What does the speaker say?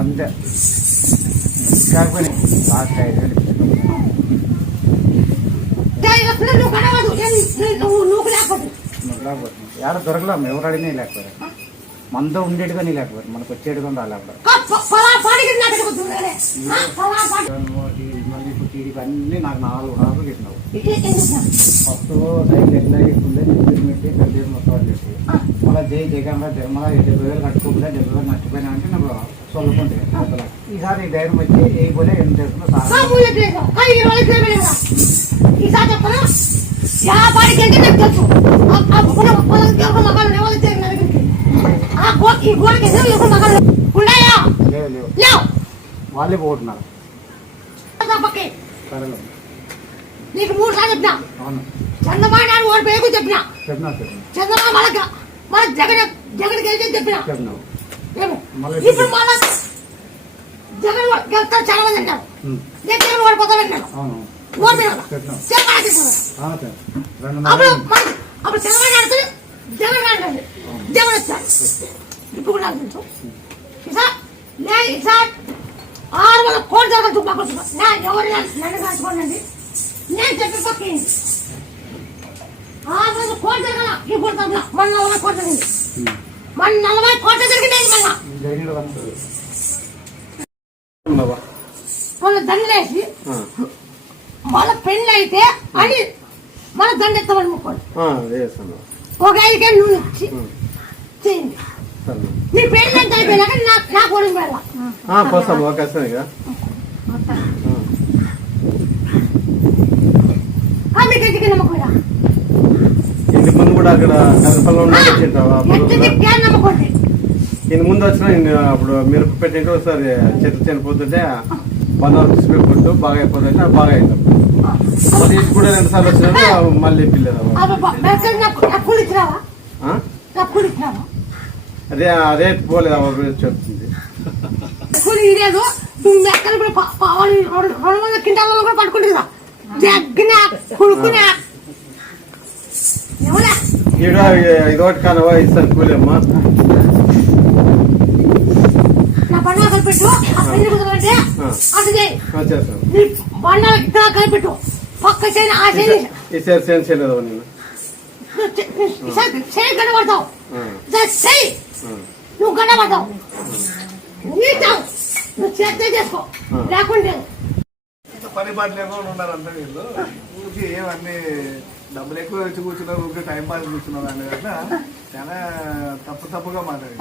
అంతే కాకపోయినా లాస్ట్ 5,000 నువ్వు లేకపోతే ఏడ దొరకలేం ఎవరు అడిగినా లేకపోయారు మనతో ఉండేట్టుగా నీ లేకపోయారు మనకు వచ్చేట్టుగా రాలేకపోయారు మళ్ళీ ఇప్పుడు టీడీపీ అన్నీ నాకు 4 రాళ్ళు చెప్పినావు ఫస్ట్ సైకిల్ ఎట్లా చెప్తుండే పెట్టి పెద్ద మొత్తం చెప్పి మళ్ళీ జగన్ మళ్ళీ 70,000 కట్టుకోకుండా 70,000 నష్టపోయినా అంటే నాకు చల్లుకుంటే ఈసారి ఈ ధైర్యం వచ్చి ఏ పోలే ఏం చేస్తున్నా వాళ్ళే పోతున్నారు నీకు 3 సార్లు చెప్పినా చంద్రబాబు నాయుడు ఓటు పేరు చెప్పినా చంద్రబాబు మన జగన్ గెలిచి చెప్పినా ఇప్పుడు మళ్ళా జగన్ గెలుస్తారు చాలా మంది అంటారు నేను జగన్ ఓడిపోతాను అంటాను అప్పుడు చంద్రబాబు నాయుడు జగన్ ఆడుతుంది జగన్ వచ్చారు ఇప్పుడు కూడా తెలుసు ఈసారి 600 కోట్ల దాకా చూపకొచ్చు నా ఎవరు నన్ను కాచుకోండి నేను చెప్పి పక్కింది 600 కోట్ల దాకా ఇప్పుడు మన 40 కోట్ల జరిగింది మన 40 కోట్ల జరిగినాయి మళ్ళీ దండేసి మళ్ళీ పెళ్ళి అయితే అని మన దండ ఎత్తమని ముక్కోండి ఒక 5 కేజీ నూనె ఇచ్చి చేయండి నీ పెళ్ళి అంటే అయిపోయినాక నాకు ఓడి వెళ్ళ మీకు నమ్మకం ఇంతకుముందు కూడా అక్కడ నమ్మకండి ఇంత ముందు వచ్చిన అప్పుడు మీరు పెట్టింటే ఒకసారి చెట్టు చనిపోతుంటే బంధాలు తీసుకుపోతుంటూ బాగా అయిపోతుంటే బాగా అవుతాం మళ్ళీ కూడా 2 సార్లు వచ్చినా మళ్ళీ పిల్లలు అదే పోలేదు చెప్తుంది ఇదొకటి కానవా ఇస్తాను కూలమ్మా కలిపెట్టు కలిపెట్టు పక్క చేయలేదు గడబడతావు నువ్వు గడబడతావు నువ్వు చేస్తే చేసుకో లేకుంటే పని పాట లేకుండా ఉన్నారంటే వీళ్ళు ఊరికి ఏమన్నీ డబ్బులు ఎక్కువ వచ్చి కూర్చున్నారు ఊరికి టైం పాస్ కూర్చున్నారు అనే చాలా తప్పుగా మాట్లాడారు